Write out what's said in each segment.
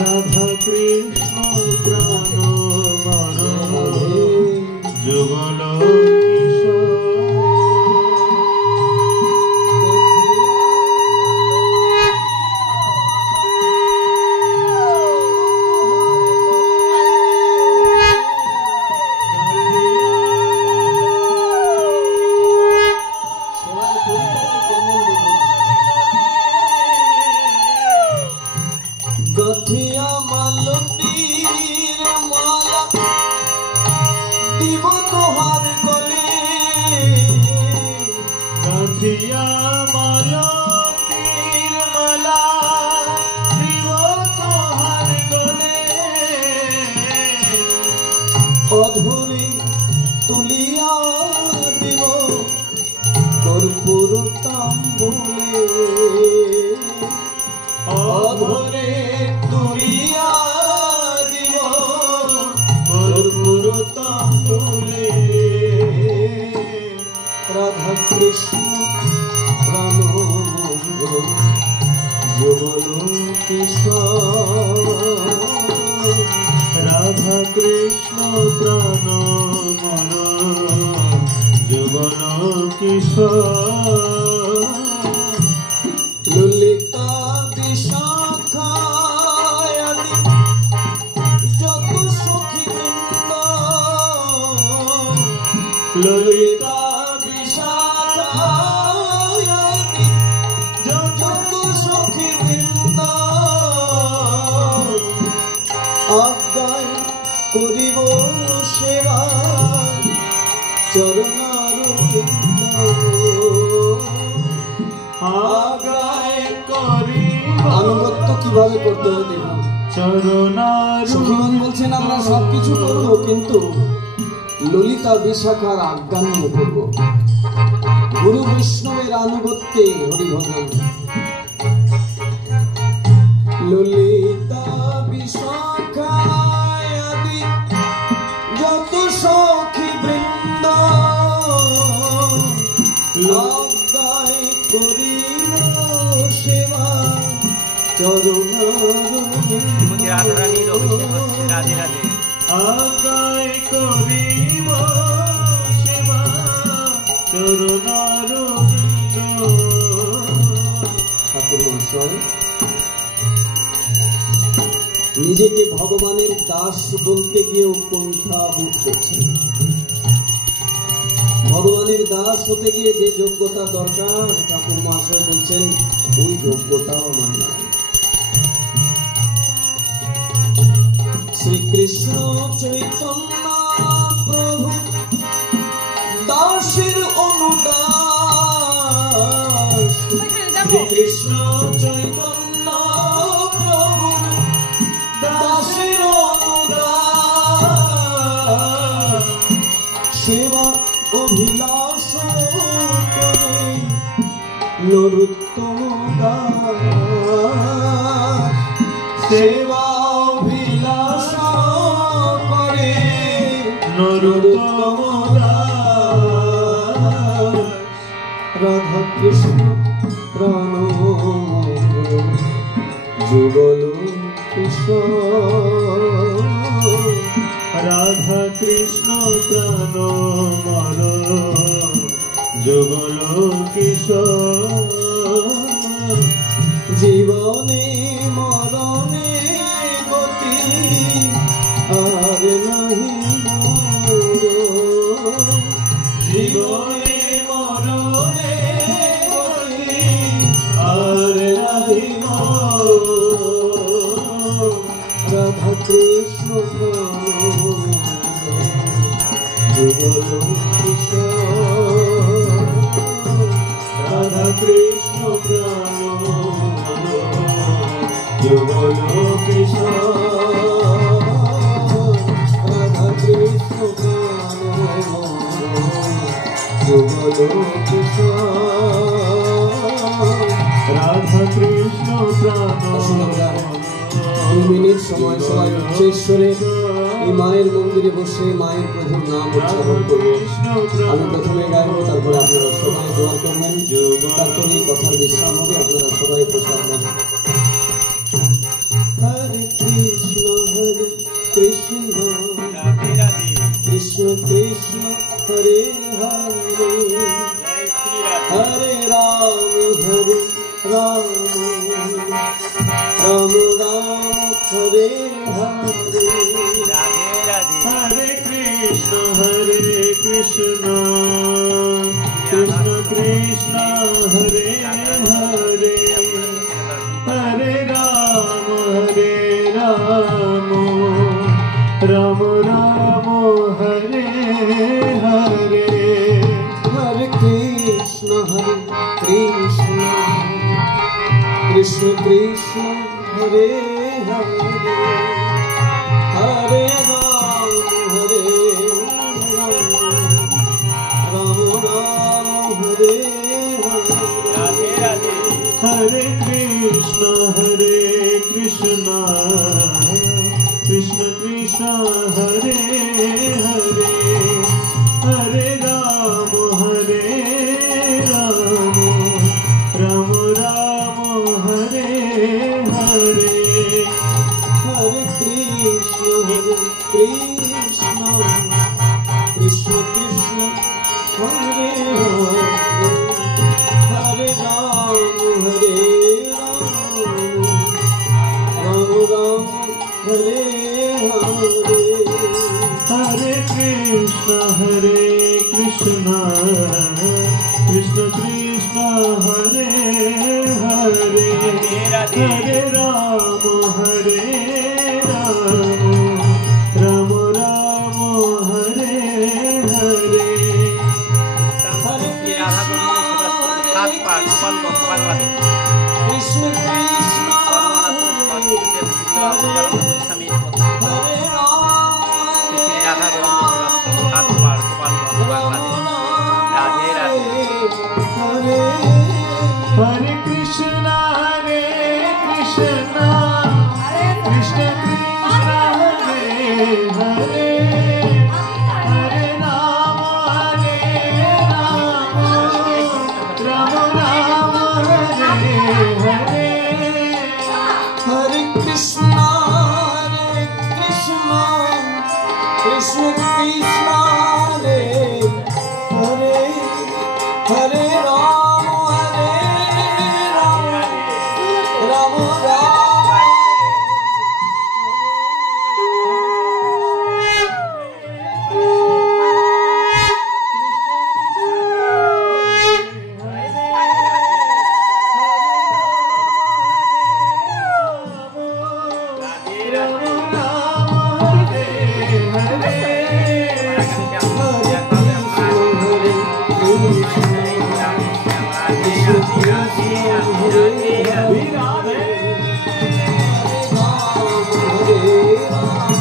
রাধা কৃষ্ণ প্রাণ যুগল অধরে তুলিয়া দিব কর্পূর তাম্বুলে, অধরে তুলিয়া দিব কর্পূর তাম্বুলে। রাধা কৃষ্ণ প্রাণ যুগল কিশোর, রাধা কৃষ্ণ প্রাণ মন যুগল কিশোর। ললিতা বিশাখায়াদি যত সখী বৃন্দ, ললিতা বিশাখায়াদি যত সখী বৃন্দ, আজ্ঞায় করিব সেবা চরণারবিন্দ, আজ্ঞায় করিব। আনুগত্য কিভাবে করতে হয় দেখুন। সখীগণ বলছেন আমরা সবকিছু করবো, কিন্তু ললিতা বিশাখার আজ্ঞা নিয়ে করবো। গুরু বৈষ্ণবের আনুগত্যে হরিভজন। ললিতা বিশাখায়াদি যত সখী বৃন্দ, আজ্ঞায় করিব সেবা চরণারবিন্দ, আজ্ঞায় করিব সেবা চরণারবিন্দ। ঠাকুর মহাশয় নিজেকে ভগবানের দাস বলতে গিয়েও কুণ্ঠাবোধ করছেন। ভগবানের দাস হতে গিয়ে যে যোগ্যতা দরকার, ঠাকুর মহাশয় বলছেন ওই যোগ্যতাও আমার নাই। শ্রীকৃষ্ণ চৈতন্য প্রভু দাসের অনুদাস, শ্রীকৃষ্ণ চৈতন্য প্রভু দাসের অনুদাস, সেবা অভিলাষ করে নরোত্তম দাস, সেবা অভিলাষ করে নরোত্তম দাস। রাধা কৃষ্ণ প্রাণ যুগল কিশোর, রাধা কৃষ্ণ প্রাণ মর যুগল কিশোর। জীবনে মরণে গতি আর নাহি মোর, জীবনে মরণে গতি আর নাহি মোর। রাধা কৃষ্ণ যুগল কিশোর, রাধা কৃষ্ণ প্রাণ যুগল কিশোর, রাধা কৃষ্ণ প্রাণ যুগল কিশোর, রাধা কৃষ্ণ প্রাণ। 2 মিনিট সময় সবাই উচ্চেশ্বরে এই মায়ের মন্দিরে বসে মায়ের প্রভুর নাম উচ্চারণ করবো। আমি প্রথমে গাইব, তারপরে আপনারা সবাই দোয়া করবেন। তারপরে কথার বিশ্রাম হবে, আপনারা সবাই প্রসাদ নেন। হরে Krishna Krishna Krishna Krishna Hare Hare Hare Ram Ram Ram Ram Hare Hare Hare Krishna Krishna Krishna Hare Hare Hare Ram Ram Ram Hare Hare Hare Krishna Krishna Krishna Krishna Hare Hare Hare Ram Ram Ram Hare Hare Hare Krishna Krishna Krishna Hare Hare Hare Ram Ram Ram Hare Hare Hare Krishna Krishna Krishna Krishna Hare Hare Hare Ram Ram Ram Hare Hare Hare Krishna Krishna Krishna Krishna Hare Hare Hare Ram Ram Ram Hare Hare Hare Krishna Krishna Krishna Hare Krishna Krishna Krishna Krishna Hare Hare Hare Ram Ram Ram Hare Hare Hare Krishna Krishna Krishna Krishna Hare Hare Hare Ram Ram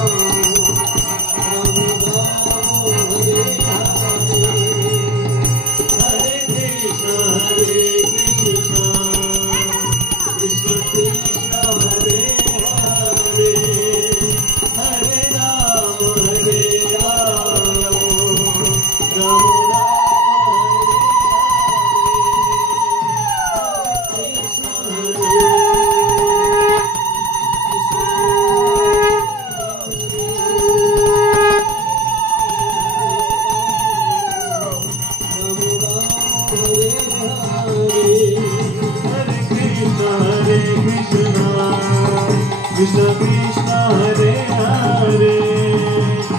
Ram Krishna Krishna Hare Hare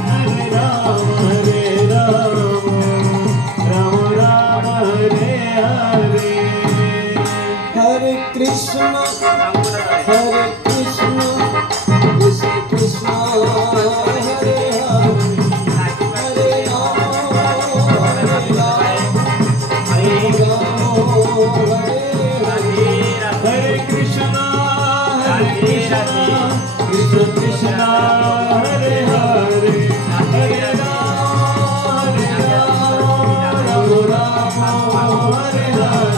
Hare Ram Ram Ram Hare Hare Hare Krishna Krishna Krishna Hare Hare Hare Ram Hare Krishna Krishna Krishna Hare Hare Hare Ram Ram Hare Hare